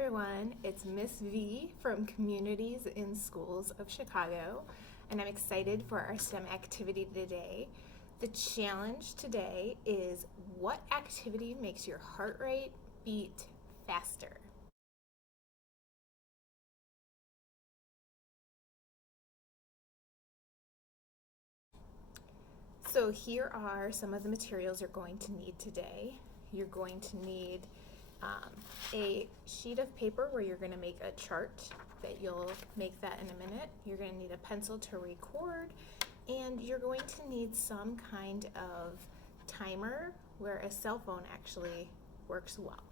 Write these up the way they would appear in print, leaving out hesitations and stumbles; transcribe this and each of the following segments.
everyone, it's Miss V from Communities in Schools of Chicago, and I'm excited for our STEM activity today. The challenge today is what activity makes your heart rate beat faster? So here are some of the materials you're going to need today. You're going to need a sheet of paper where you're going to make a chart that you'll make that in a minute. You're going to need a pencil to record, and you're going to need some kind of timer where a cell phone actually works well.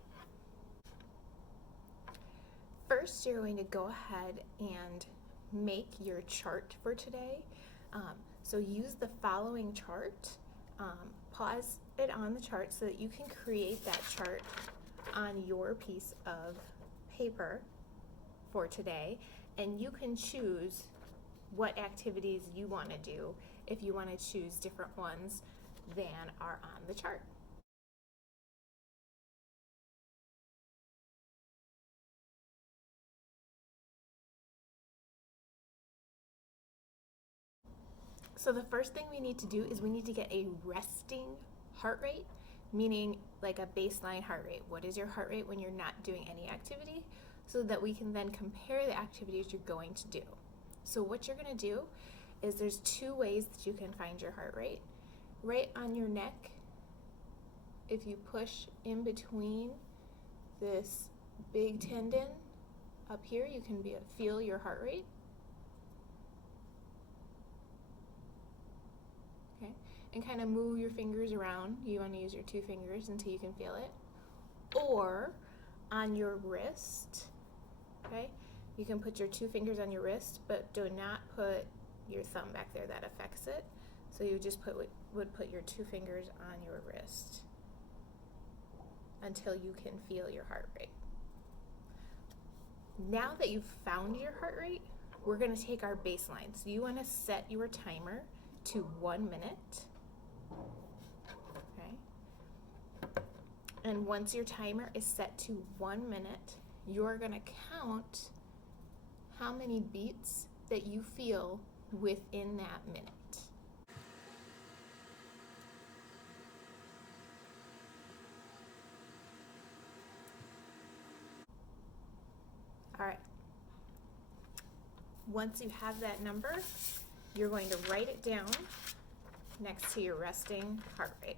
First, you're going to go ahead and make your chart for today. So use the following chart. Pause it on the chart so that you can create that chart on your piece of paper for today, and you can choose what activities you want to do if you want to choose different ones than are on the chart. So the first thing we need to do is we need to get a resting heart rate, meaning like a baseline heart rate. What is your heart rate when you're not doing any activity? So that we can then compare the activities you're going to do. So what you're going to do is there's two ways that you can find your heart rate. Right on your neck, if you push in between this big tendon up here, you can feel your heart rate. Okay, and kind of move your fingers around. You want to use your two fingers until you can feel it. Or on your wrist, okay, you can put your two fingers on your wrist, but do not put your thumb back there, that affects it. So you just would put your two fingers on your wrist until you can feel your heart rate. Now that you've found your heart rate, we're going to take our baseline. So you want to set your timer to 1 minute. Okay. And once your timer is set to 1 minute, you're going to count how many beats that you feel within that minute. All right. Once you have that number, you're going to write it down next to your resting heart rate.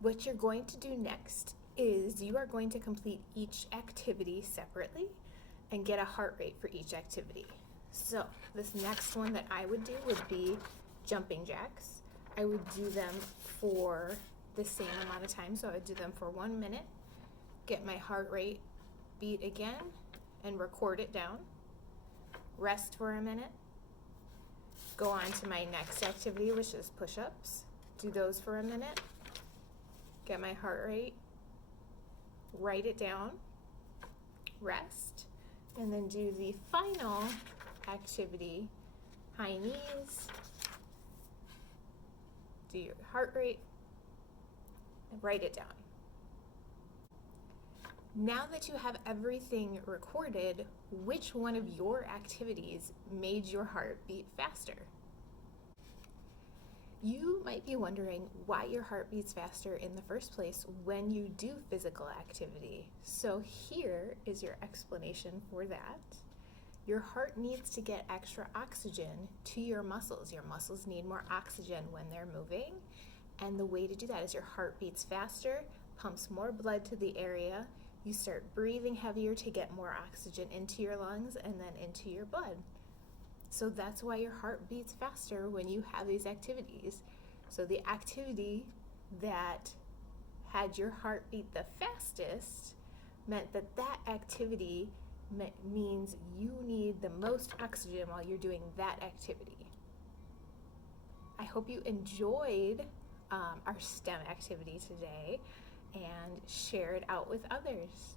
What you're going to do next is you are going to complete each activity separately and get a heart rate for each activity. So this next one that I would do would be jumping jacks. I would do them for the same amount of time, so I would do them for 1 minute, get my heart rate beat again, and record it down. Rest for a minute. Go on to my next activity, which is push-ups. Do those for a minute. Get my heart rate, write it down, rest, and then do the final activity, high knees, do your heart rate, and write it down. Now that you have everything recorded, which one of your activities made your heart beat faster? You might be wondering why your heart beats faster in the first place when you do physical activity. So here is your explanation for that. Your heart needs to get extra oxygen to your muscles. Your muscles need more oxygen when they're moving. And the way to do that is your heart beats faster, pumps more blood to the area. You start breathing heavier to get more oxygen into your lungs and then into your blood. So that's why your heart beats faster when you have these activities. So the activity that had your heart beat the fastest meant that that activity means you need the most oxygen while you're doing that activity. I hope you enjoyed our STEM activity today and share it out with others.